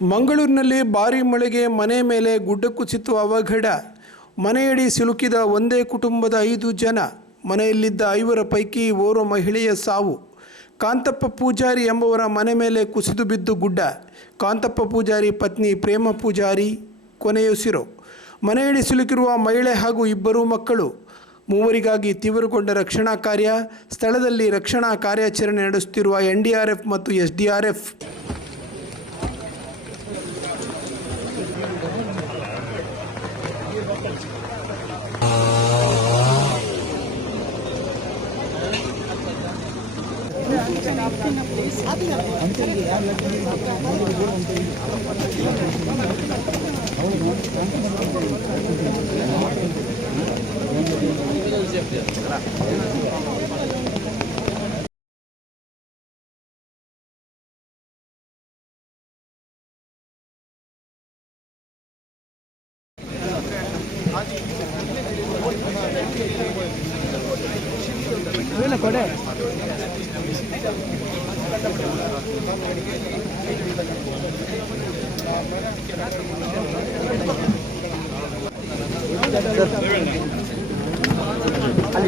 ಮಂಗಳೂರಿನಲ್ಲಿ ಭಾರೀ ಮಳೆಗೆ ಮನೆ ಮೇಲೆ ಗುಡ್ಡ ಕುಸಿತ ಅವಘಡ. ಮನೆಯಡಿ ಸಿಲುಕಿದ ಒಂದೇ ಕುಟುಂಬದ 5 ಜನ. ಮನೆಯಲ್ಲಿದ್ದ 5ರ ಪೈಕಿ ಓರ್ವ ಮಹಿಳೆಯ ಸಾವು. ಕಾಂತಪ್ಪ ಪೂಜಾರಿ ಎಂಬವರ ಮನೆ ಮೇಲೆ ಕುಸಿದು ಬಿದ್ದು ಗುಡ್ಡ. ಕಾಂತಪ್ಪ ಪೂಜಾರಿ ಪತ್ನಿ ಪ್ರೇಮ ಪೂಜಾರಿ ಕೊನೆಯುಸಿರು. ಮನೆಯಡಿ ಸಿಲುಕಿರುವ ಮಹಿಳೆ ಹಾಗೂ 2 ಮಕ್ಕಳು. ಮೂವರಿಗಾಗಿ ತೀವ್ರಗೊಂಡ ರಕ್ಷಣಾ ಕಾರ್ಯ. ಸ್ಥಳದಲ್ಲಿ ರಕ್ಷಣಾ ಕಾರ್ಯಾಚರಣೆ ನಡೆಸುತ್ತಿರುವ NDRF ಮತ್ತು SDRF. ಕೊಡೆ ಅಲ್ಲಿ